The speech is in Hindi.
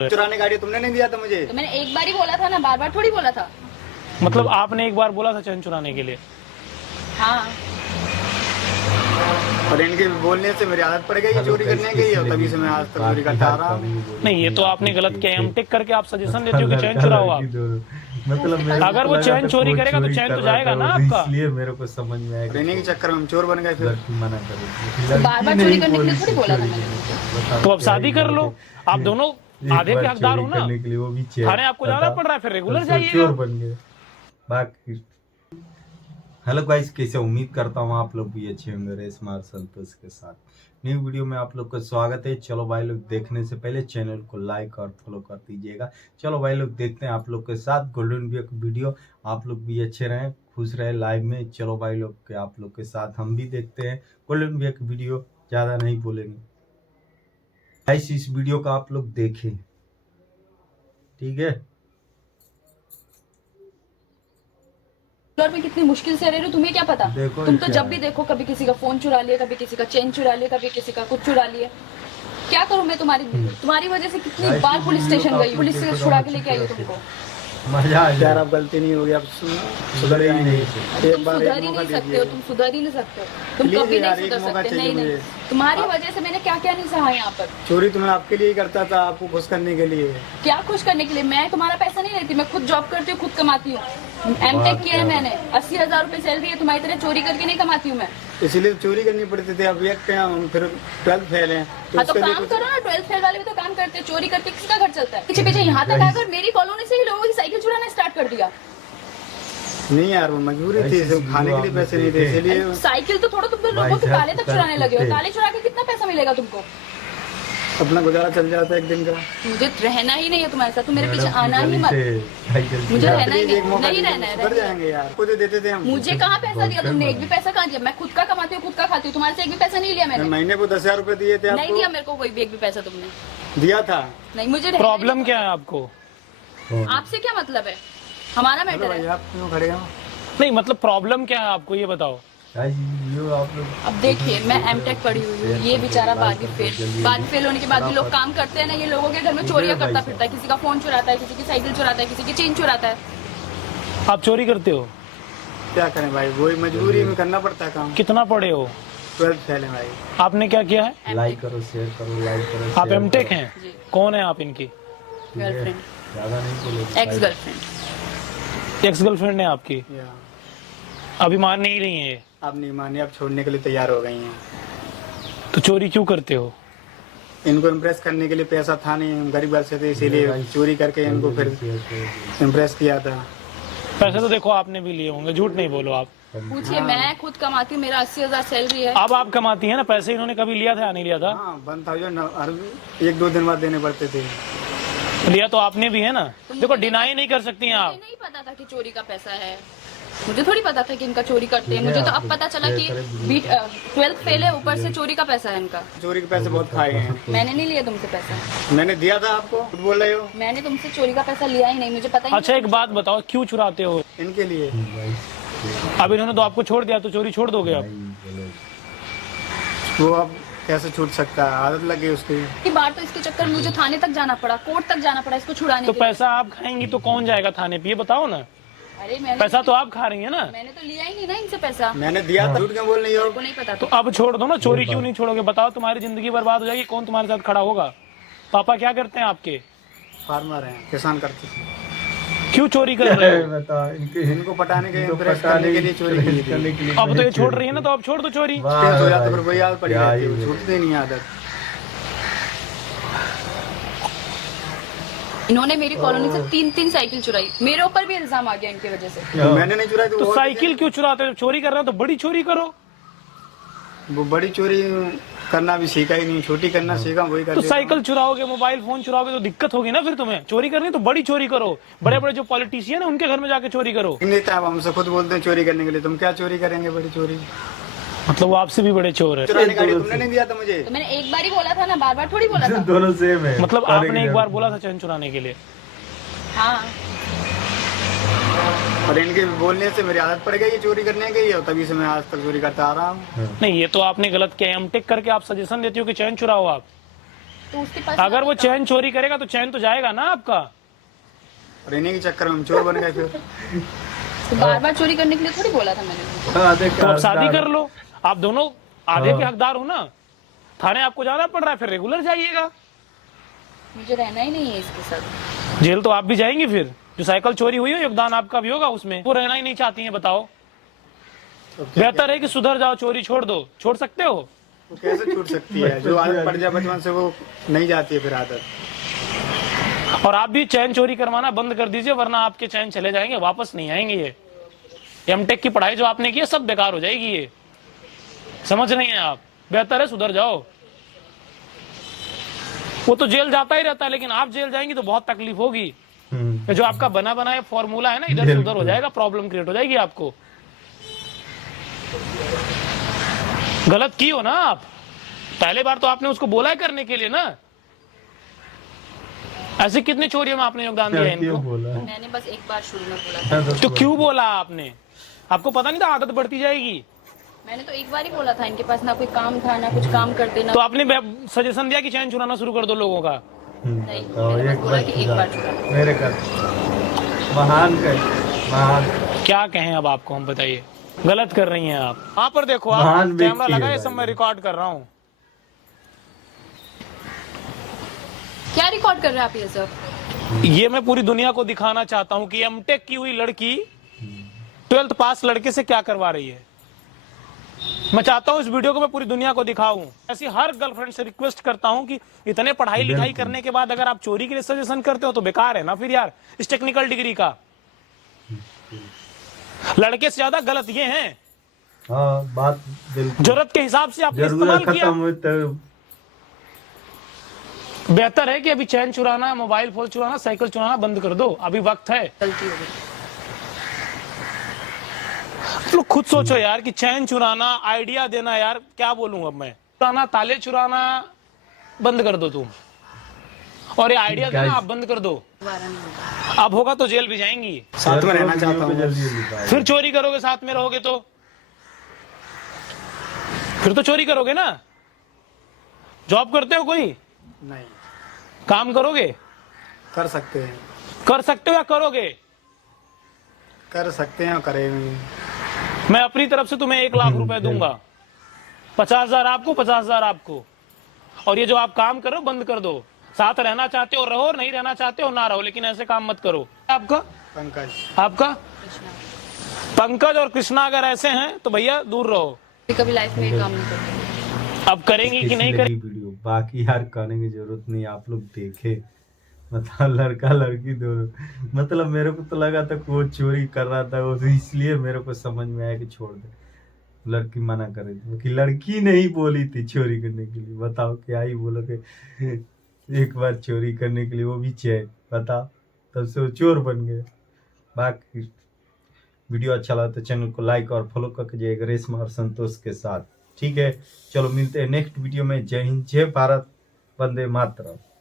चुराने गाड़ी तुमने नहीं दिया था मुझे। तो मैंने एक बार ही बोला था ना, बार बार थोड़ी बोला था। मतलब आपने एक बार बोला था चैन चुराने के लिए? हाँ। और इनके बोलने से मेरी आदत पड़ गई चोरी करने की, और तभी से मैं आज तक चोरी करता आ रहा हूँ। नहीं, ये तो आपने गलत किया। हम टिक करके आप सजेशन देते हो कि चैन चुराओ आप। मतलब अगर वो चैन चोरी करेगा तो चैन तो जाएगा ना आपका। इसलिए मेरे को समझ में आया रहने के चक्कर में हम चोर बन गए। फिर मना तो बार बार चोरी करने के लिए थोड़ी बोला था मैंने। तो अब शादी कर लो, आप दोनों आधे के हकदार हो ना। थाने आपको जाना पड़ रहा है, फिर रेगुलर जाइए। चोर बन गए बाकी। हेलो गाइस, कैसे उम्मीद करता हूँ आप लोग भी अच्छे होंगे। रेस मार्शल के साथ न्यू वीडियो में आप लोग का स्वागत है। चलो भाई लोग, देखने से पहले चैनल को लाइक और फॉलो कर दीजिएगा। चलो भाई लोग, देखते हैं आप लोग के साथ गोल्डन वीडियो। आप लोग भी अच्छे रहें, खुश रहे लाइव में। चलो भाई लोग के आप लोग के साथ हम भी देखते हैं गोल्डन वीडियो। ज़्यादा नहीं बोलेंगे गाइस, इस वीडियो का आप लोग देखें, ठीक है। में कितनी मुश्किल से रह रहे हो, तुम्हें क्या पता। तुम तो जब भी देखो कभी किसी का फोन चुरा लिया, कभी किसी का चेन चुरा लिया, कभी किसी का कुछ चुरा लिया। क्या करूं मैं तुम्हारी वजह से कितनी बार पुलिस स्टेशन गई, पुलिस से छुड़ा के लेके आई तुमको। मजा आ यार, अब गलती नहीं होगी, अब सुधर ही नहीं। तुम सुधर ही नहीं सकते हो, तुम सुधर ही नहीं सकते हो, तुम कभी नहीं सुधर सकते। नहीं, तुम्हारी वजह से मैंने क्या क्या नहीं सहा यहाँ पर। चोरी तो मैं आपके लिए ही करता था, आपको खुश करने के लिए। क्या खुश करने के लिए? मैं तुम्हारा पैसा नहीं लेती, मैं खुद जॉब करती हूँ, खुद कमाती हूँ। एमटेक किया है मैंने, 80,000 रुपए सैलरी है। तुम्हारी तरह चोरी करके नहीं कमाती हूँ मैं। इसीलिए चोरी करनी पड़ती थी। अब एक हम फिर 12th फेल हैं, हाँ तो काम करो ना। 12th फेल वाले भी तो काम करते हैं। चोरी करके किसका घर चलता है? पीछे पीछे यहाँ तक आकर मेरी कॉलोनी से ही लोगों की साइकिल चुराना स्टार्ट कर दिया। नहीं यार, वो मजबूरी थी, खाने के लिए पैसे नहीं थे, इसीलिए। साइकिल तो थोड़ा तुम लोगों के ताले तक चुराने लगे हो। ताले चुरा के कितना पैसा मिलेगा तुमको? अपना गुजारा चल जाता है एक दिन का। मुझे रहना ही नहीं है तुम्हारे साथ, तुम मेरे पीछे आना ही मत। मुझे रहना ही नहीं रहना है। कर जाएंगे यार, खुद देते थे हम। मुझे कहाँ पैसा दिया तुमने? एक भी पैसा कहाँ दिया? मैं खुद का कमाती हूँ, खुद का खाती हूँ। तुम्हारे से एक भी पैसा नहीं लिया मैंने। महीने को 10,000 रुपए दिए थे। नहीं दिया मेरे को कोई भी एक भी पैसा तुमने दिया था। नहीं, मुझे प्रॉब्लम क्या है आपको? आपसे क्या मतलब है? हमारा मैटर है। आप क्यों खड़े हो? नहीं मतलब प्रॉब्लम क्या है आपको, ये बताओ। अब देखिए, मैं एमटेक पढ़ी हुई हूँ, ये बेचारा 12वीं फेल होने के बाद भी लोग काम करते हैं ना। ये लोगों के घर में चोरियां करता फिरता है। किसी का फोन चुराता है, किसी की साइकिल चुराता है, किसी की चेन चुराता है। आप चोरी करते हो? क्या करें भाई, वही मजबूरी में करना पड़ता है काम। कितना पढ़े हो? 12th फेल है भाई। आपने क्या किया है? लाइक करो, शेयर करो, लाइक करो। आप एमटेक हैं? कौन है आप इनकी? गर्लफ्रेंड, ज्यादा नहीं बोलो। Ex girlfriend. एक्स गर्लफ्रेंड है आपकी? अभी मान नहीं रही है? आप नहीं माने, आप छोड़ने के लिए तैयार हो गई हैं। तो चोरी क्यों करते हो? इनको इम्प्रेस करने के लिए पैसा था नहीं, हम गरीब घर से थे, इसीलिए चोरी करके इनको फिर इम्प्रेस किया था। पैसे तो देखो आपने भी लिए होंगे, झूठ नहीं बोलो आप। पूछिए, मैं खुद कमाती हूँ, मेरा 80,000 सैलरी है। अब आप कमाती है ना, पैसे इन्होंने कभी लिया था या नहीं लिया था? हाँ, 1,000 एक दो दिन बाद देने पड़ते थे। लिया तो आपने भी है ना। देखो, डिनाई नहीं कर सकती हैं आप। मुझे नहीं पता था कि चोरी का पैसा है। मुझे थोड़ी पता था कि इनका चोरी करते हैं। मुझे तो अब पता चला कि 12th फेल है, ऊपर से चोरी का पैसा है इनका। चोरी के पैसे बहुत खाए हैं। मैंने नहीं लिया तुमसे पैसा। मैंने दिया था आपको, खुद बोल रहे हो। मैंने तुमसे चोरी का पैसा लिया ही नहीं, मुझे पता ही अच्छा एक बात बताओ, क्यों चुराते हो? इनके लिए। अब इन्होंने तो आपको छोड़ दिया, तो चोरी छोड़ दोगे आप? वो अब कैसे छूट सकता है, आदत लगी उसकी। नहीं। बार तो इसके चक्कर में मुझे थाने तक जाना पड़ा, कोर्ट तक जाना पड़ा इसको छुड़ाने तो के लिए। पैसा आप खाएंगी तो कौन जाएगा थाने पे, ये बताओ ना। अरे मैंने पैसा तो आप खा रही है ना। मैंने तो लिया ही नहीं ना इनसे पैसा। मैंने दिया था, झूठ क्यों बोल रही हो? मेरे को नहीं पता तो अब छोड़ दो ना, चोरी क्यों नहीं छोड़ोगे? बताओ, तुम्हारी जिंदगी बर्बाद हो जाएगी, कौन तुम्हारे साथ खड़ा होगा? पापा क्या करते हैं आपके? फार्मर हैं, किसान करते थे। क्यों चोरी कर रहे हो? इनको पटाने के इम्प्रेस करने के लिए चोरी की थी। अब तो ये छोड़ रही है ना, तो अब छोड़ दो चोरी। हो जाता फिर वही आदत पड़ी रहती है, छूटती नहीं आदत। इन्होंने मेरी कॉलोनी से 3 साइकिल चुराई। मेरे ऊपर भी इल्जाम आ गया इनकी वजह से। मैंने नहीं चुराई तो साइकिल क्यों चुराते हो? चोरी कर रहे हो तो बड़ी चोरी करो। वो बड़ी चोरी करना भी सीखा ही नहीं, छोटी करना सीखा, वही कर तो साइकिल चुराओगे, मोबाइल फोन चुराओगे तो दिक्कत होगी ना फिर तुम्हें। चोरी करनी तो बड़ी चोरी करो। बड़े बड़े जो पॉलिटिशियन है उनके घर में जाके चोरी करो। नहीं था, हमसे खुद बोलते हैं चोरी करने के लिए, तुम क्या चोरी करेंगे बड़ी चोरी। मतलब वो आपसे भी बड़े चोर है। चुराने गाड़ी तुमने नहीं दिया था मुझे। तो मैंने एक बार ही बोला था ना, बार बार थोड़ी बोला था। दोनों सेम है। मतलब आपने एक बार बोला था चैन चुराने के लिए? हाँ। और इनके बोलने से मेरी आदत पड़ गई चोरी करने की, और तभी से मैं आज तक चोरी करता आ रहा हूँ। नहीं, ये तो आपने गलत किया। हम टिक करके आप सजेशन देते हो कि चैन चुराओ आप। तो उसके पास अगर वो चैन चोरी करेगा तो चैन तो जाएगा ना आपका। और इन्हीं के चक्कर में हम चोर बन गए फिर। तो बार-बार चोरी करने के लिए थोड़ी बोला था मैंने। तो आप शादी कर लो, आप दोनों आधे के हकदार हो ना। थाने आपको जाना पड़ रहा है, फिर रेगुलर जाइएगा। मुझे रहना ही नहीं है इसके साथ। जेल तो आप भी जाएंगे फिर। जो साइकिल चोरी हुई है योगदान आपका भी होगा उसमें। वो रहना ही नहीं चाहती है, बताओ। तो क्या बेहतर है कि सुधर जाओ, चोरी छोड़ दो। छोड़ सकते हो? वो कैसे छूट सकती है? जो आदत पड़ जाए बचपन से वो नहीं जाती है फिर आदत। और आप भी चैन चोरी करवाना बंद कर दीजिए, वरना आपके चैन चले जाएंगे, वापस नहीं आएंगे। ये एमटेक की पढ़ाई जो आपने की है सब बेकार हो जाएगी। ये समझ नहीं है आप। बेहतर है सुधर जाओ। वो तो जेल जाता ही रहता है, लेकिन आप जेल जाएंगी तो बहुत तकलीफ होगी। जो आपका बना बनाया फॉर्मूला है ना, इधर से उधर हो जाएगा, प्रॉब्लम क्रिएट हो जाएगी आपको। गलत की हो ना आप। पहले बार तो आपने उसको बोला है करने के लिए ना। ऐसे कितने चोरियों में आपने योगदान दिया है इनको? मैंने बस एक बार शुरू में बोला था। तो क्यों बोला आपने? आपको पता नहीं था आदत बढ़ती जाएगी? मैंने तो एक बार ही बोला था, इनके पास ना कोई काम था, ना कुछ काम करते ना। तो आपने सजेशन दिया कि चैन चुराना शुरू कर दो लोगों का। नहीं, मैंने बस बोला कि एक बार चुरा। मेरे का महान क्या कहें अब आपको हम, बताइए। गलत कर रही हैं आप। वहां पर देखो, आप महान कैमरा व्यक्ति लगा है है, सब मैं रिकॉर्ड कर रहा हूँ। क्या रिकॉर्ड कर रहे हैं आप ये सब? ये मैं पूरी दुनिया को दिखाना चाहता हूँ कि एमटेक की हुई लड़की 12th पास लड़के से क्या करवा रही है। मैं चाहता हूँ इस वीडियो को मैं पूरी दुनिया को दिखाऊं। ऐसी हर गर्लफ्रेंड से रिक्वेस्ट करता हूं कि इतने पढ़ाई लिखाई करने के बाद अगर आप चोरी के लिए सजेशन करते हो तो बेकार है ना फिर यार, इस टेक्निकल डिग्री का। लड़के से ज्यादा गलत ये हैं। हाँ, बात बिल्कुल। जरूरत के हिसाब से आपने जरूरत इस्तेमाल किया। खत्म हुई तो बेहतर है कि अभी चैन चुराना, मोबाइल फोन चुराना, साइकिल चुराना बंद कर दो, अभी वक्त है। गलती हो गई। तो खुद सोचो यार कि चैन चुराना, आइडिया देना, यार क्या बोलूं अब मैं। चुराना, ताले चुराना बंद कर दो तुम, और ये आइडिया देना आप बंद कर दो। दोबारा नहीं होगा। अब होगा तो जेल भी जाएंगी। साथ में रहना चाहता हूँ। फिर चोरी करोगे, साथ में रहोगे तो फिर तो चोरी करोगे ना। जॉब करते हो कोई? नहीं। काम करोगे? कर सकते हैं। कर सकते हो या करोगे? कर सकते हैं और करेंगे। मैं अपनी तरफ से तुम्हें 1 लाख रुपए दूंगा। 50,000 आपको, 50,000 आपको। और ये जो आप काम कर रहे हो बंद कर दो। साथ रहना चाहते हो रहो, नहीं रहना चाहते हो ना रहो, लेकिन ऐसे काम मत करो। आपका? पंकज। आपका? पंकज और कृष्णा अगर ऐसे हैं तो भैया दूर रहो। कभी लाइफ में ये काम नहीं करते। अब करेंगी कि नहीं करेंगी? वीडियो बाकी यार करने की जरूरत नहीं, आप लोग देखे। मतलब लड़का लड़की दोनों, मतलब मेरे को तो लगा था कि वो चोरी कर रहा था, वो इसलिए मेरे को समझ में आया कि छोड़ दे। लड़की मना कर रही थी कि लड़की नहीं बोली थी चोरी करने के लिए। बताओ क्या ही बोलो कि एक बार चोरी करने के लिए, वो भी चैन। बताओ, तब से वो चोर बन गए। बाकी वीडियो अच्छा लगा तो चैनल को लाइक और फॉलो करके जाइएगा रेशमा और संतोष के साथ। ठीक है, चलो मिलते हैं नेक्स्ट वीडियो में। जय हिंद, जय भारत, वंदे मातरम।